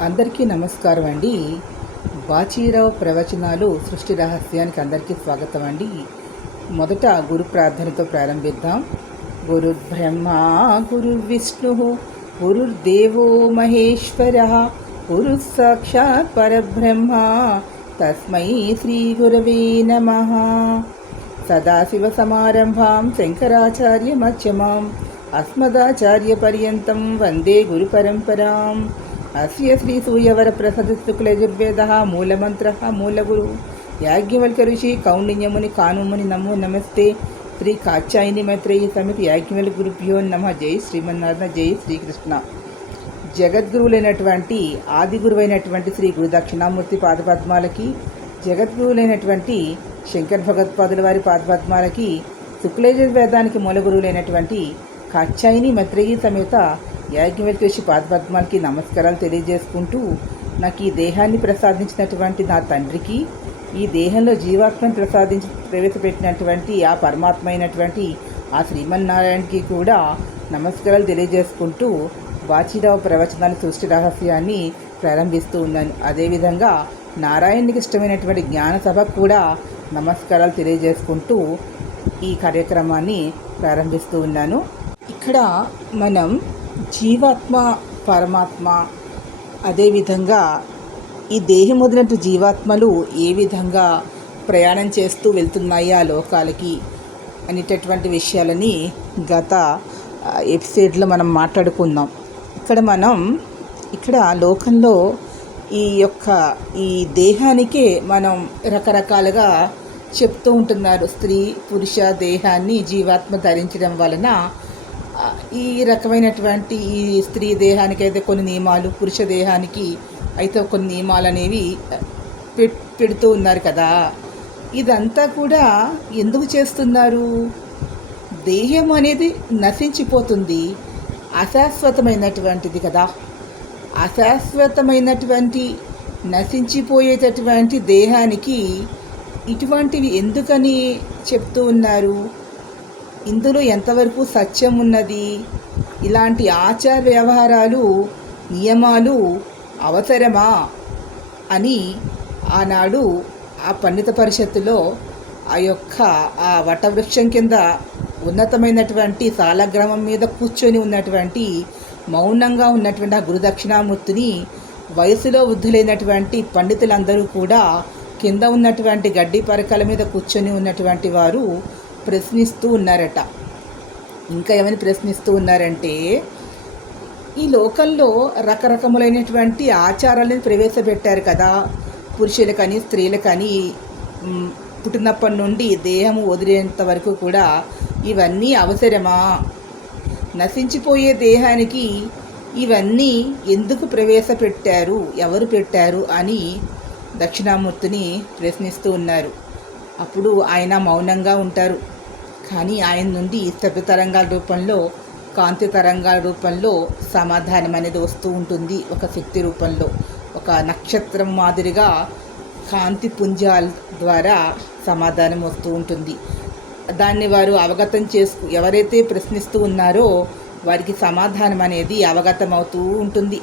అందరికీ నమస్కారం అండి. బాచీరావు ప్రవచనాలు సృష్టి రహస్యానికి అందరికీ స్వాగతం అండి. మొదట గురు ప్రార్థనతో ప్రారంభిద్దాం. గురు బ్రహ్మ గురు విష్ణు గురుర్దేవో మహేశ్వర గురు సాక్షాత్ పరబ్రహ్మ తస్మై శ్రీ గురవే నమ. సదాశివసమారంభాం శంకరాచార్య మధ్యమాం అస్మదాచార్యపర్యంతం వందే గురుపరంపరాం అస్య శ్రీ సూర్యవర ప్రసాద శుక్లయజుర్వేద మూలమంత్ర మూలగురు. యాజ్ఞవల్క ఋషి కౌండిన్యముని కానుముని నమో నమస్తే. శ్రీ కాచాయిని మైత్రేయ సమితి యాజ్ఞవల్ గురుభ్యో నమ. జై శ్రీమన్నారాయణ జై శ్రీకృష్ణ. జగద్గురువులైనటువంటి ఆది గురువైనటువంటి శ్రీ గురు దక్షిణామూర్తి పాదపద్మాలకి జగద్గురువులైనటువంటి శంకర్ భగవత్పాదుల వారి పాదపద్మాలకి వేదానికి మూల గురువులైనటువంటి కాచాయిని మైత్రేయి సమేత యాజ్ఞవల్కేశి పాదపద్మానికి నమస్కారాలు తెలియజేసుకుంటూ నాకు ఈ దేహాన్ని ప్రసాదించినటువంటి నా తండ్రికి ఈ దేహంలో జీవాత్మను ప్రసాదించి ప్రవేశపెట్టినటువంటి ఆ పరమాత్మ అయినటువంటి ఆ శ్రీమన్నారాయణకి కూడా నమస్కారాలు తెలియజేసుకుంటూ బాచిరావు ప్రవచనాల సృష్టి రహస్యాన్ని ప్రారంభిస్తూ ఉన్నాను. అదేవిధంగా నారాయణకి ఇష్టమైనటువంటి జ్ఞాన సభకు కూడా నమస్కారాలు తెలియజేసుకుంటూ ఈ కార్యక్రమాన్ని ప్రారంభిస్తూ ఉన్నాను. ఇక్కడ మనం జీవాత్మ పరమాత్మ అదేవిధంగా ఈ దేహం వదిలినట్టు జీవాత్మలు ఏ విధంగా ప్రయాణం చేస్తూ వెళ్తున్నాయి ఆ లోకాలకి అనేటటువంటి విషయాలని గత ఎపిసోడ్లో మనం మాట్లాడుకుందాం. ఇక్కడ మనం ఇక్కడ లోకంలో ఈ యొక్క ఈ దేహానికే మనం రకరకాలుగా చెప్తూ ఉంటున్నారు. స్త్రీ పురుష దేహాన్ని జీవాత్మ ధరించడం వలన ఈ రకమైనటువంటి ఈ స్త్రీ దేహానికి అయితే కొన్ని నియమాలు పురుష దేహానికి అయితే కొన్ని నియమాలు అనేవి పెడుతూ ఉన్నారు కదా. ఇదంతా కూడా ఎందుకు చేస్తున్నారు? దేహం అనేది నశించిపోతుంది. అశాశ్వతమైనటువంటిది కదా. అశాశ్వతమైనటువంటి నశించిపోయేటటువంటి దేహానికి ఇటువంటివి ఎందుకని చెప్తూ ఉన్నారు? ఇందులో ఎంతవరకు సత్యం ఉన్నది ఇలాంటి ఆచార వ్యవహారాలు నియమాలు అవసరమా? అని ఆనాడు ఆ పండిత పరిషత్తులో ఆ యొక్క ఆ వటవృక్షం కింద ఉన్నతమైనటువంటి సాలగ్రామం మీద కూర్చొని ఉన్నటువంటి మౌనంగా ఉన్నటువంటి ఆ గురుదక్షిణామూర్తిని వయసులో వృద్ధులైనటువంటి పండితులందరూ కూడా కింద ఉన్నటువంటి గడ్డి పరకల మీద కూర్చొని ఉన్నటువంటి వారు ప్రశ్నిస్తూ ఉన్నారట. ఇంకా ఏమని ప్రశ్నిస్తూ ఉన్నారంటే ఈ లోకంలో రకరకములైనటువంటి ఆచారాలను ప్రవేశపెట్టారు కదా. పురుషులకని స్త్రీలకని కానీ పుట్టినప్పటి నుండి దేహం వదిలేంత వరకు కూడా ఇవన్నీ అవసరమా? నశించిపోయే దేహానికి ఇవన్నీ ఎందుకు ప్రవేశపెట్టారు? ఎవరు పెట్టారు? అని దక్షిణామూర్తిని ప్రశ్నిస్తూ ఉన్నారు. అప్పుడు ఆయన మౌనంగా ఉంటారు. కానీ ఆయన నుండి శబ్ద తరంగాల రూపంలో కాంతి తరంగాల రూపంలో సమాధానం అనేది వస్తూ ఉంటుంది ఒక శక్తి రూపంలో. ఒక నక్షత్రం మాదిరిగా కాంతి పుంజాల ద్వారా సమాధానం వస్తూ ఉంటుంది. దాన్ని వారు అవగతం చేసుకు ఎవరైతే ప్రశ్నిస్తూ ఉన్నారో వారికి సమాధానం అనేది అవగతం అవుతూ ఉంటుంది.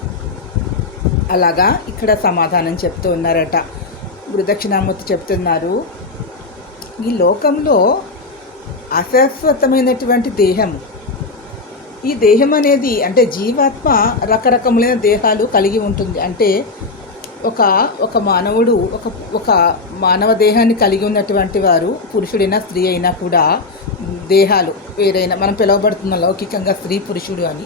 అలాగా ఇక్కడ సమాధానం చెప్తూ ఉన్నారట. గురుదక్షిణామూర్తి చెప్తున్నారు ఈ లోకంలో అశాశ్వతమైనటువంటి దేహము. ఈ దేహం అనేది అంటే జీవాత్మ రకరకములైన దేహాలు కలిగి ఉంటుంది. అంటే ఒక ఒక మానవుడు ఒక ఒక మానవ దేహాన్ని కలిగి ఉన్నటువంటి వారు పురుషుడైనా స్త్రీ అయినా కూడా దేహాలు వేరైనా మనం పిలువబడుతున్న లౌకికంగా స్త్రీ పురుషుడు అని.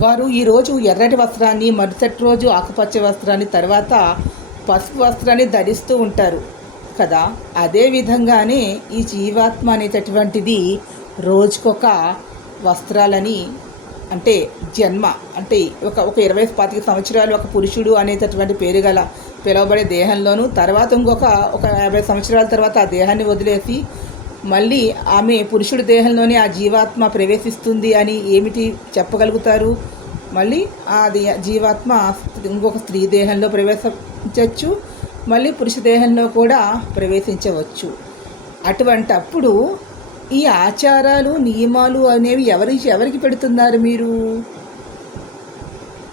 వారు ఈరోజు ఎర్రటి వస్త్రాన్ని మరుసటి రోజు ఆకుపచ్చ వస్త్రాన్ని తర్వాత పసుపు వస్త్రాన్ని ధరిస్తూ ఉంటారు. కదా? అదే విధంగానే ఈ జీవాత్మ అనేటటువంటిది రోజుకొక వస్త్రాలని అంటే జన్మ అంటే ఒక ఒక ఇరవై పాతిక సంవత్సరాలు ఒక పురుషుడు అనేటటువంటి పేరు గల పిలువబడే దేహంలోను తర్వాత ఇంకొక ఒక యాభై సంవత్సరాల తర్వాత ఆ దేహాన్ని వదిలేసి మళ్ళీ ఆమె పురుషుడి దేహంలోనే ఆ జీవాత్మ ప్రవేశిస్తుంది అని ఏమిటి చెప్పగలుగుతారు? మళ్ళీ ఆ జీవాత్మ ఇంకొక స్త్రీ దేహంలో ప్రవేశించవచ్చు మళ్ళీ పురుష దేహంలో కూడా ప్రవేశించవచ్చు. అటువంటి అప్పుడు ఈ ఆచారాలు నియమాలు అనేవి ఎవరి ఎవరికి పెడుతున్నారు మీరు?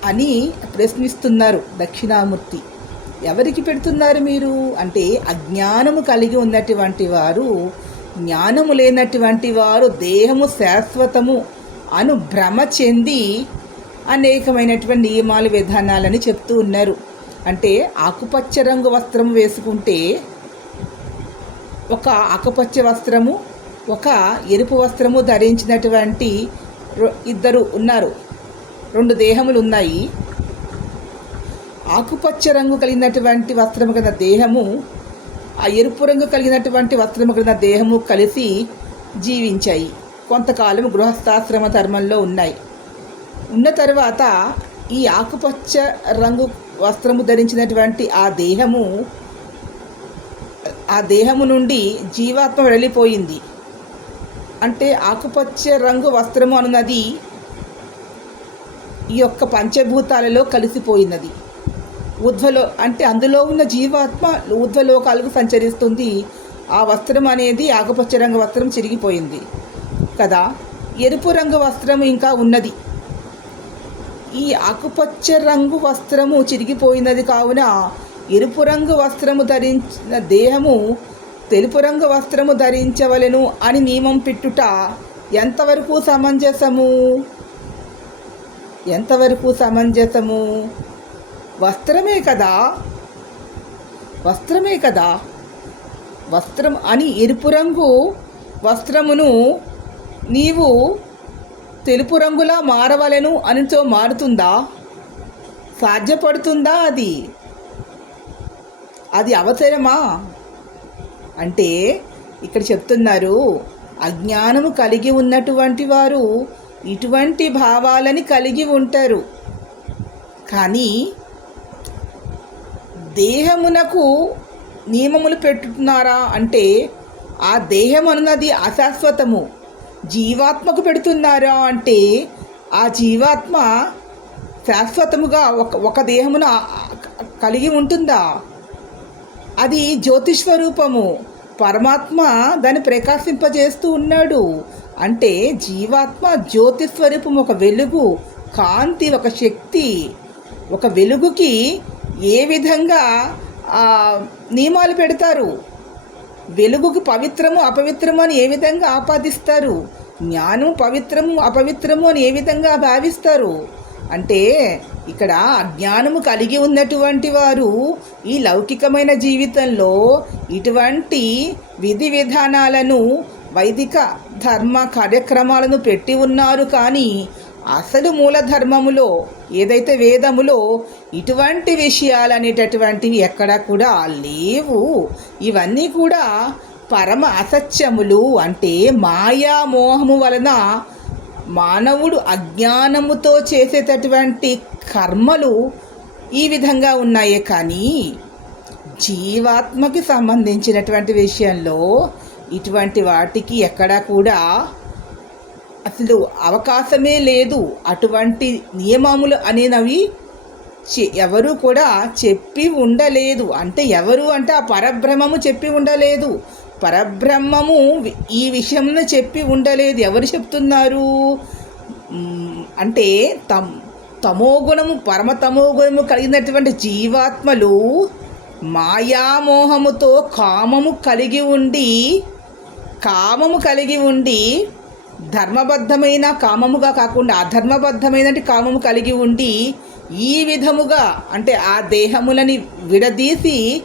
అని ప్రశ్నిస్తున్నారు దక్షిణామూర్తి. ఎవరికి పెడుతున్నారు మీరు? అంటే అజ్ఞానము కలిగి ఉన్నటువంటి వారు జ్ఞానము లేనటువంటి వారు దేహము శాశ్వతము అను భ్రమ చెంది అనేకమైనటువంటి నియమాలు విధానాలని చెప్తూ ఉన్నారు. అంటే ఆకుపచ్చ రంగు వస్త్రం వేసుకుంటే ఒక ఆకుపచ్చ వస్త్రము ఒక ఎరుపు వస్త్రము ధరించినటువంటి ఇద్దరు ఉన్నారు. రెండు దేహములు ఉన్నాయి. ఆకుపచ్చ రంగు కలిగినటువంటి వస్త్రము కలిగిన దేహము ఆ ఎరుపు రంగు కలిగినటువంటి వస్త్రము కలిగిన దేహము కలిసి జీవించాయి. కొంతకాలం గృహస్థాశ్రమ ధర్మంలో ఉన్నాయి. ఉన్న తర్వాత ఈ ఆకుపచ్చ రంగు వస్త్రము ధరించినటువంటి ఆ దేహము ఆ దేహము నుండి జీవాత్మ వెళ్ళిపోయింది. అంటే ఆకుపచ్చ రంగు వస్త్రము అన్నది ఈ యొక్క పంచభూతాలలో కలిసిపోయినది. ఉద్వలో అంటే అందులో ఉన్న జీవాత్మ ఉద్వలోకాలకు సంచరిస్తుంది. ఆ వస్త్రం అనేది ఆకుపచ్చ రంగు వస్త్రం చిరిగిపోయింది. కదా? ఎరుపు రంగు వస్త్రం ఇంకా ఉన్నది. ఈ ఆకుపచ్చ రంగు వస్త్రము చిరిగిపోయినది కావున ఎరుపు రంగు వస్త్రము ధరించిన దేహము తెలుపు రంగు వస్త్రము ధరించవలెను అని నియమం పెట్టుట ఎంతవరకు సమంజసము? ఎంతవరకు సమంజసము? వస్త్రమే కదా? వస్త్రమే కదా? వస్త్రం అని ఎరుపు రంగు వస్త్రమును నీవు తెలుపు రంగులా మారవలెను అనితో మారుతుందా? సాధ్యపడుతుందా అది? అది అవసరమా? అంటే ఇక్కడ చెప్తున్నారు అజ్ఞానము కలిగి ఉన్నటువంటి వారు ఇటువంటి భావాలని కలిగి ఉంటారు. కానీ దేహమునకు నియమములు పెట్టుతున్నారా? అంటే ఆ దేహం అన్నది అశాశ్వతము. జీవాత్మకు పెడుతున్నారా అంటే ఆ జీవాత్మ శాశ్వతముగా ఒక ఒక దేహమున కలిగి ఉంటుందా? అది జ్యోతిష్వరూపము. పరమాత్మ దాన్ని ప్రకాశింపజేస్తూ ఉన్నాడు. అంటే జీవాత్మ జ్యోతిస్వరూపం ఒక వెలుగు కాంతి ఒక శక్తి. ఒక వెలుగుకి ఏ విధంగా ఆ, నియమాలు పెడతారు? వెలుగుకు పవిత్రము అపవిత్రము అని ఏ విధంగా ఆపాదిస్తారు? జ్ఞానం పవిత్రము అపవిత్రము అని ఏ విధంగా భావిస్తారు? అంటే ఇక్కడ అజ్ఞానము కలిగి ఉన్నటువంటి వారు ఈ లౌకికమైన జీవితంలో ఇటువంటి విధి విధానాలను వైదిక ధర్మ కార్యక్రమాలను పెట్టి ఉన్నారు కానీ అసలు మూలధర్మములో ఏదైతే వేదములో ఇటువంటి విషయాలు అనేటటువంటివి ఎక్కడా కూడా లేవు. ఇవన్నీ కూడా పరమ అసత్యములు అంటే మాయా మోహము వలన మానవుడు అజ్ఞానముతో చేసేటటువంటి కర్మలు ఈ విధంగా ఉన్నాయే కానీ జీవాత్మకి సంబంధించినటువంటి విషయంలో ఇటువంటి వాటికి ఎక్కడా కూడా అసలు అవకాశమే లేదు. అటువంటి నియమములు అనేవి చె- ఎవరు కూడా చెప్పి ఉండలేదు. అంటే ఎవరు అంటే ఆ పరబ్రహ్మము చెప్పి ఉండలేదు. పరబ్రహ్మము ఈ విషయంలో చెప్పి ఉండలేదు. ఎవరు చెప్తున్నారు? అంటే తమ్ తమోగుణము పరమ తమోగుణము కలిగినటువంటి జీవాత్మలు మాయామోహముతో కామము కలిగి ఉండి కామము కలిగి ఉండి ధర్మబద్ధమైన కామముగా కాకుండా అధర్మబద్ధమైన కామము కలిగి ఉండి ఈ విధముగా అంటే ఆ దేహములని విడదీసి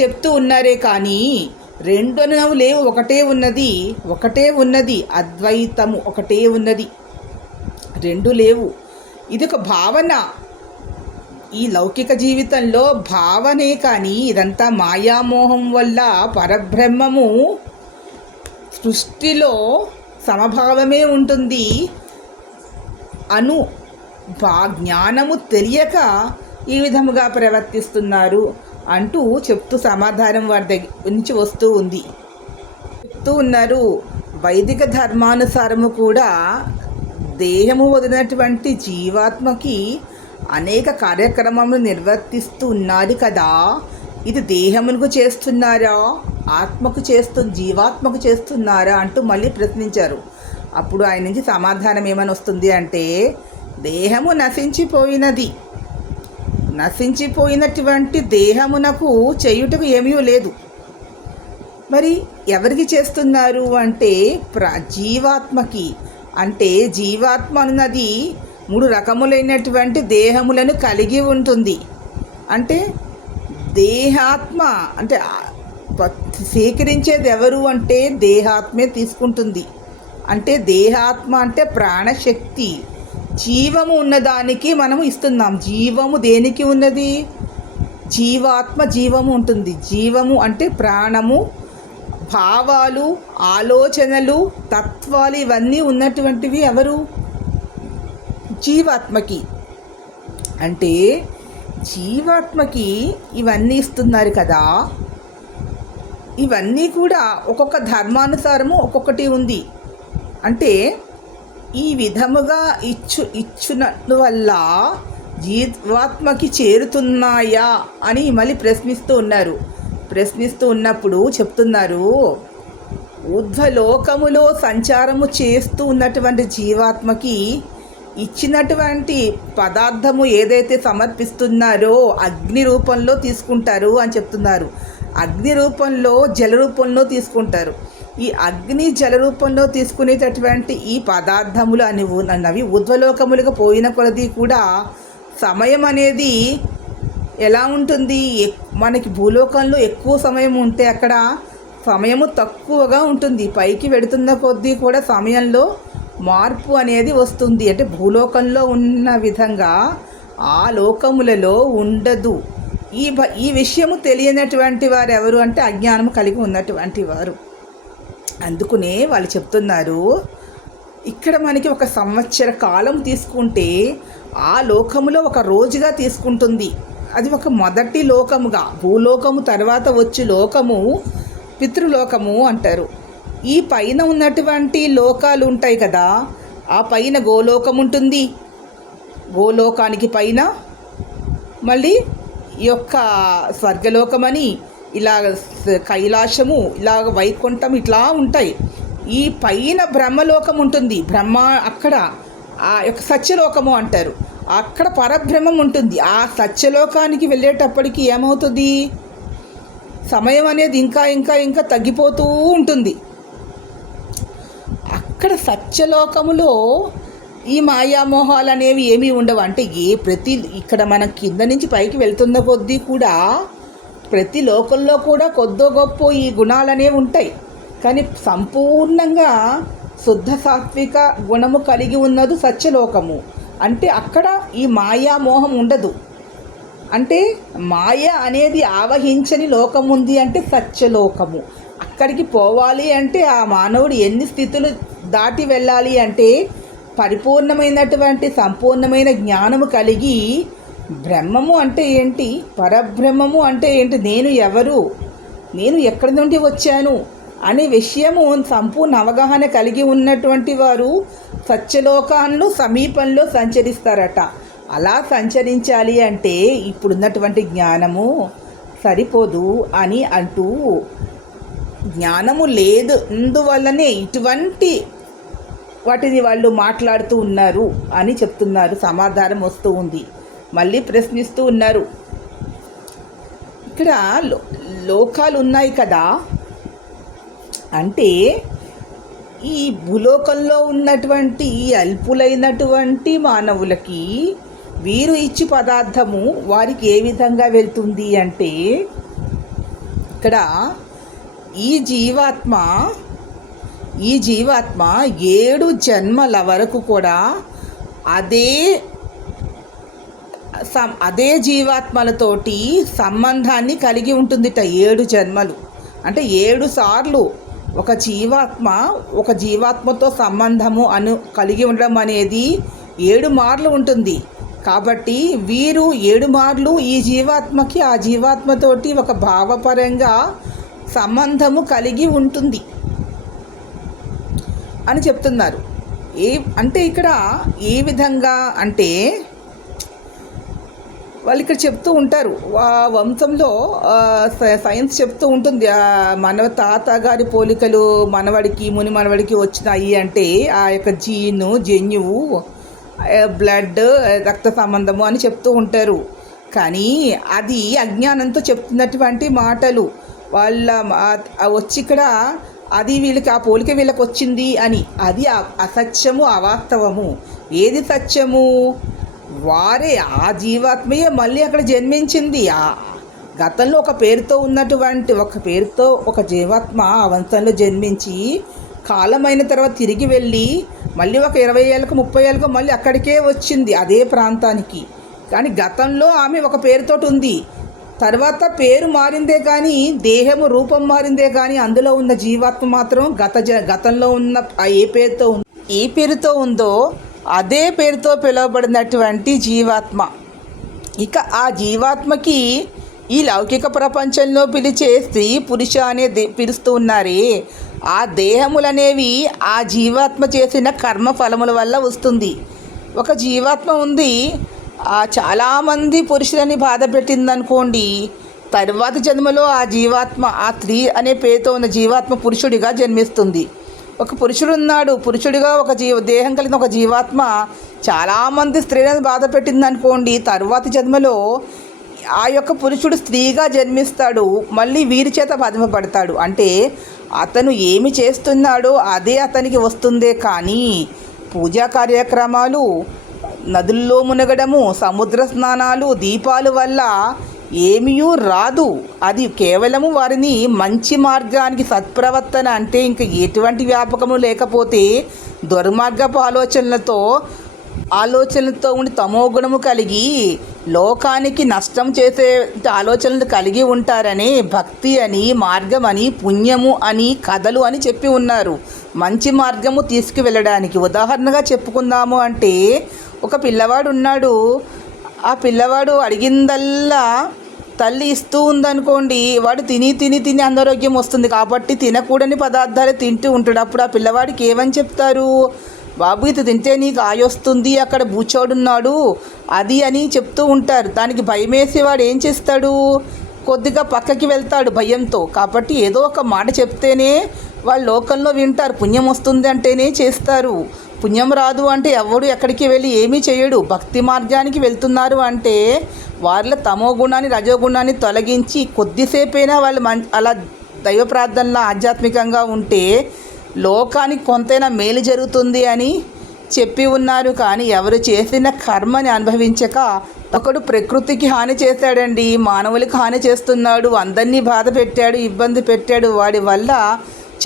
చెప్తూ ఉన్నారే కానీ రెండు అనవు లేవు ఒకటే ఉన్నది ఒకటే ఉన్నది అద్వైతము ఒకటే ఉన్నది. రెండు లేవు. ఇది ఒక భావన. ఈ లౌకిక జీవితంలో భావనే కానీ ఇదంతా మాయామోహం వల్ల పరబ్రహ్మము సృష్టిలో సమభావమే ఉంటుంది. అను బా జ్ఞానము తెలియక ఈ విధముగా ప్రవర్తిస్తున్నారు అంటూ చెప్తూ సమాధానం వారి దగ్గర నుంచి వస్తూ ఉంది. చెప్తూ ఉన్నారు వైదిక ధర్మానుసారము కూడా దేహము వదిలినటువంటి జీవాత్మకి అనేక కార్యక్రమములు నిర్వర్తిస్తూ ఉన్నారు కదా ఇది దేహమునకు చేస్తున్నారా? ఆత్మకు చేస్తు జీవాత్మకు చేస్తున్నారా అంటూ మళ్ళీ ప్రశ్నించారు. అప్పుడు ఆయన నుంచి సమాధానం ఏమని వస్తుంది అంటే దేహము నశించిపోయినది. నశించిపోయినటువంటి దేహమునకు చేయుటకు ఏమీ లేదు. మరి ఎవరికి చేస్తున్నారు అంటే ప్ర జీవాత్మకి. అంటే జీవాత్మ అన్నది మూడు రకములైనటువంటి దేహములను కలిగి ఉంటుంది. అంటే దేహాత్మ అంటే స్వీకరించేది ఎవరు అంటే దేహాత్మే తీసుకుంటుంది. అంటే దేహాత్మ అంటే ప్రాణశక్తి. జీవము ఉన్నదానికి మనము ఇస్తున్నాం. జీవము దేనికి ఉన్నది? జీవాత్మ జీవము ఉంటుంది. జీవము అంటే ప్రాణము భావాలు ఆలోచనలు తత్వాలు ఇవన్నీ ఉన్నటువంటివి ఎవరు? జీవాత్మకి. అంటే జీవాత్మకి ఇవన్నీ ఇస్తున్నారు కదా. ఇవన్నీ కూడా ఒక్కొక్క ధర్మానుసారము ఒక్కొక్కటి ఉంది. అంటే ఈ విధముగా ఇచ్చు ఇచ్చునట్టు వల్ల జీవాత్మకి చేరుతున్నాయా అని మళ్ళీ ప్రశ్నిస్తూ ఉన్నారు. ప్రశ్నిస్తూ ఉన్నప్పుడు చెప్తున్నారు ఊర్ధ్వలోకములో సంచారము చేస్తూ ఉన్నటువంటి జీవాత్మకి ఇచ్చినటువంటి పదార్థము ఏదైతే సమర్పిస్తున్నారో అగ్ని రూపంలో తీసుకుంటారు అని చెప్తున్నారు. అగ్ని రూపంలో జల రూపంలో తీసుకుంటారు. ఈ అగ్ని జల రూపంలో తీసుకునేటటువంటి ఈ పదార్థములు అని అన్నవి ఉద్వలోకములుగా పోయిన కొలది కూడా సమయం అనేది ఎలా ఉంటుంది? మనకి భూలోకంలో ఎక్కువ సమయం ఉంటే అక్కడ సమయము తక్కువగా ఉంటుంది. పైకి వెడుతున్న కొద్దీ కూడా సమయంలో మార్పు అనేది వస్తుంది. అంటే భూలోకంలో ఉన్న విధంగా ఆ లోకములలో ఉండదు. ఈ ఈ విషయము తెలియనటువంటి వారు ఎవరు అంటే అజ్ఞానం కలిగి ఉన్నటువంటి వారు. అందుకునే వాళ్ళు చెప్తున్నారు ఇక్కడ మనకి ఒక సంవత్సర కాలం తీసుకుంటే ఆ లోకములో ఒక రోజుగా తీసుకుంటుంది. అది ఒక మొదటి లోకముగా. భూలోకము తర్వాత వచ్చి లోకము పితృలోకము అంటారు. ఈ పైన ఉన్నటువంటి లోకాలు ఉంటాయి కదా ఆ పైన గోలోకం ఉంటుంది గోలోకానికి పైన మళ్ళీ యొక్క స్వర్గలోకమని ఇలాగ కైలాసము ఇలాగ వైకుంఠం ఇట్లా ఉంటాయి. ఈ పైన బ్రహ్మలోకం ఉంటుంది. బ్రహ్మ అక్కడ ఆ యొక్క సత్యలోకము అంటారు. అక్కడ పరబ్రహ్మం ఉంటుంది. ఆ సత్యలోకానికి వెళ్ళేటప్పటికి ఏమవుతుంది? సమయం అనేది ఇంకా ఇంకా ఇంకా తగ్గిపోతూ ఉంటుంది. అక్కడ సత్యలోకములో ఈ మాయామోహాలు అనేవి ఏమీ ఉండవు. అంటే ఏ ప్రతి ఇక్కడ మనం కింద నుంచి పైకి వెళ్తున్న కొద్దీ కూడా ప్రతి లోకంలో కూడా కొద్దో గొప్ప ఈ గుణాలు అనేవి ఉంటాయి. కానీ సంపూర్ణంగా శుద్ధ సాత్విక గుణము కలిగి ఉన్నది సత్యలోకము. అంటే అక్కడ ఈ మాయామోహం ఉండదు. అంటే మాయ అనేది ఆవహించని లోకం ఉంది అంటే సత్యలోకము. అక్కడికి పోవాలి అంటే ఆ మానవుడు ఎన్ని స్థితులు దాటి వెళ్ళాలి అంటే పరిపూర్ణమైనటువంటి సంపూర్ణమైన జ్ఞానము కలిగి బ్రహ్మము అంటే ఏంటి? పరబ్రహ్మము అంటే ఏంటి? నేను ఎవరు? నేను ఎక్కడి నుండి వచ్చాను? అనే విషయము సంపూర్ణ అవగాహన కలిగి ఉన్నటువంటి వారు సత్యలోకాలను సమీపంలో సంచరిస్తారట. అలా సంచరించాలి అంటే ఇప్పుడున్నటువంటి జ్ఞానము సరిపోదు అని అంటూ జ్ఞానము లేదు. అందువల్లనే ఇటువంటి వాటిని వాళ్ళు మాట్లాడుతూ ఉన్నారు అని చెప్తున్నారు. సమాధానం వస్తూ ఉంది. మళ్ళీ ప్రశ్నిస్తూ ఉన్నారు. ఇక్కడ లో లోకాలు ఉన్నాయి కదా? అంటే ఈ భూలోకంలో ఉన్నటువంటి అల్పులైనటువంటి మానవులకి వీరు ఇచ్చి పదార్థము వారికి ఏ విధంగా వెళ్తుంది అంటే ఇక్కడ ఈ జీవాత్మ ఈ జీవాత్మ ఏడు జన్మల వరకు కూడా అదే సం- అదే జీవాత్మలతోటి సంబంధాన్ని కలిగి ఉంటుందిట ఏడు జన్మలు. అంటే ఏడు సార్లు ఒక జీవాత్మ ఒక జీవాత్మతో సంబంధము అను కలిగి ఉండడం అనేది ఏడు మార్లు ఉంటుంది. కాబట్టి వీరు ఏడు మార్లు ఈ జీవాత్మకి ఆ జీవాత్మతోటి ఒక భావపరంగా సంబంధము కలిగి ఉంటుంది. అని చెప్తున్నారు. ఏ అంటే ఇక్కడ ఏ విధంగా అంటే వాళ్ళు ఇక్కడ చెప్తూ ఉంటారు. ఆ వంశంలో సైన్స్ చెప్తూ ఉంటుంది. ఆ మన తాత గారి పోలికలు మనవడికి ముని మనవడికి వచ్చినాయి అంటే ఆ యొక్క జీను జన్యువు బ్లడ్ రక్త సంబంధము అని చెప్తూ ఉంటారు. కానీ అది అజ్ఞానంతో చెప్తున్నటువంటి మాటలు. వాళ్ళ వచ్చి ఇక్కడ అది వీళ్ళకి ఆ పోలిక వీళ్ళకి వచ్చింది అని. అది అసత్యము అవాస్తవము ఏది సత్యము? వారే ఆ జీవాత్మయే మళ్ళీ అక్కడ జన్మించింది. ఆ గతంలో ఒక పేరుతో ఉన్నటువంటి ఒక పేరుతో ఒక జీవాత్మ ఆ వంశంలో జన్మించి కాలమైన తర్వాత తిరిగి వెళ్ళి మళ్ళీ ఒక ఇరవై ఏళ్ళకు ముప్పై ఏళ్ళకు మళ్ళీ అక్కడికే వచ్చింది అదే ప్రాంతానికి. కానీ గతంలో ఆమె ఒక పేరుతోటి ఉంది. తర్వాత పేరు మారిందే కానీ దేహము రూపం మారిందే కానీ అందులో ఉన్న జీవాత్మ మాత్రం గత జ గతంలో ఉన్న ఏ పేరుతో ఏ పేరుతో ఉందో అదే పేరుతో పిలువబడినటువంటి జీవాత్మ. ఇక ఆ జీవాత్మకి ఈ లౌకిక ప్రపంచంలో పిలిచే స్త్రీ పురుష అనే దే పిలుస్తూ ఉన్నారే ఆ దేహములనేవి ఆ జీవాత్మ చేసిన కర్మ ఫలముల వల్ల వస్తుంది. ఒక జీవాత్మ ఉంది చాలామంది పురుషులని బాధ పెట్టిందనుకోండి తర్వాత జన్మలో ఆ జీవాత్మ ఆ స్త్రీ అనే పేరుతో ఉన్న జీవాత్మ పురుషుడిగా జన్మిస్తుంది. ఒక పురుషుడు ఉన్నాడు పురుషుడిగా ఒక జీవ దేహం కలిగిన ఒక జీవాత్మ చాలామంది స్త్రీలను బాధ పెట్టిందనుకోండి అనుకోండి తరువాతి జన్మలో ఆ యొక్క పురుషుడు స్త్రీగా జన్మిస్తాడు మళ్ళీ వీరి చేత బాధింపబడతాడు అంటే అతను ఏమి చేస్తున్నాడో అదే అతనికి వస్తుందే కానీ పూజా కార్యక్రమాలు నదుల్లో మునగడము సముద్ర స్నానాలు దీపాలు వల్ల ఏమీయూ రాదు. అది కేవలము వారిని మంచి మార్గానికి సత్ప్రవర్తన అంటే ఇంకా ఎటువంటి వ్యాపకము లేకపోతే దుర్మార్గపు ఆలోచనలతో ఆలోచనలతో ఉండి తమో గుణము కలిగి లోకానికి నష్టం చేసే ఆలోచనలు కలిగి ఉంటారని భక్తి అని మార్గం అని పుణ్యము అని కథలు అని చెప్పి ఉన్నారు. మంచి మార్గము తీసుకువెళ్ళడానికి ఉదాహరణగా చెప్పుకుందాము అంటే ఒక పిల్లవాడు ఉన్నాడు ఆ పిల్లవాడు అడిగిందల్లా తల్లి ఇస్తూ ఉందనుకోండి వాడు తిని తిని తిని అనారోగ్యం వస్తుంది కాబట్టి తినకూడని పదార్థాలు తింటూ ఉంటాడు. అప్పుడు ఆ పిల్లవాడికి ఏమని చెప్తారు? బాబు ఇది తింటే నీకు ఆయొస్తుంది అక్కడ బూచోడున్నాడు అది అని చెప్తూ ఉంటారు. దానికి భయమేసి వాడు ఏం చేస్తాడు? కొద్దిగా పక్కకి వెళ్తాడు భయంతో. కాబట్టి ఏదో ఒక మాట చెప్తేనే వాళ్ళు లోకంలో వింటారు. పుణ్యం వస్తుంది అంటేనే చేస్తారు. పుణ్యం రాదు అంటే ఎవడు ఎక్కడికి వెళ్ళి ఏమీ చేయడు. భక్తి మార్గానికి వెళ్తున్నారు అంటే వాళ్ళ తమో గుణాన్ని రజో గుణాన్ని తొలగించి కొద్దిసేపైనా వాళ్ళు మం అలా దైవ ప్రార్థనలో ఆధ్యాత్మికంగా ఉంటే లోకానికి కొంతైనా మేలు జరుగుతుంది అని చెప్పి ఉన్నారు. కానీ ఎవరు చేసిన కర్మని అనుభవించక ఒకడు ప్రకృతికి హాని చేశాడండి మానవులకు హాని చేస్తున్నాడు అందరినీ బాధ పెట్టాడు ఇబ్బంది పెట్టాడు. వాడి వల్ల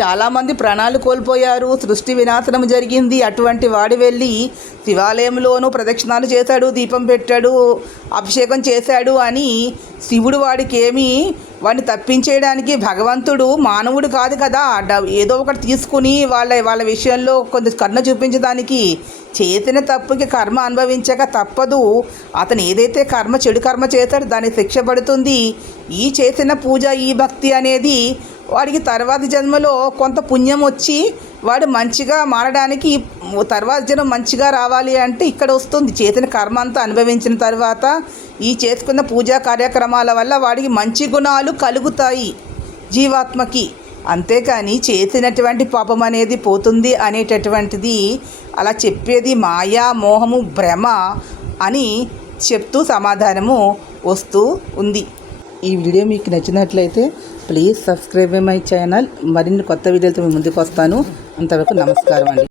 చాలామంది ప్రాణాలు కోల్పోయారు. సృష్టి వినాశనం జరిగింది. అటువంటి వాడు వెళ్ళి శివాలయంలోనూ ప్రదక్షిణాలు చేశాడు దీపం పెట్టాడు అభిషేకం చేశాడు అని శివుడు వాడికి ఏమి వాడిని తప్పించేయడానికి భగవంతుడు మానవుడు కాదు కదా. డ- ఏదో ఒకటి తీసుకుని వాళ్ళ వాళ్ళ విషయంలో కొంచెం కర్ణ చూపించడానికి చేసిన తప్పుకి కర్మ అనుభవించక తప్పదు. అతను ఏదైతే కర్మ చెడు కర్మ చేశాడో దాన్ని శిక్ష పడుతుంది. ఈ చేసిన పూజ ఈ భక్తి అనేది వాడికి తర్వాతి జన్మలో కొంత పుణ్యం వచ్చి వాడు మంచిగా మారడానికి తర్వాత జన్మ మంచిగా రావాలి అంటే ఇక్కడ వస్తుంది. చేసిన కర్మ అంతా అనుభవించిన తర్వాత ఈ చేసుకున్న పూజా కార్యక్రమాల వల్ల వాడికి మంచి గుణాలు కలుగుతాయి జీవాత్మకి. అంతేకాని చేసినటువంటి పాపం అనేది పోతుంది అనేటటువంటిది అలా చెప్పేది మాయా మోహము భ్రమ అని చెప్తూ సమాధానము వస్తూ ఉంది. ఈ వీడియో మీకు నచ్చినట్లయితే ప్లీజ్ సబ్స్క్రైబ్ మై ఛానల్. మరిన్ని కొత్త వీడియోలతో మీ ముందుకు వస్తాను. అంతవరకు నమస్కారం అండి.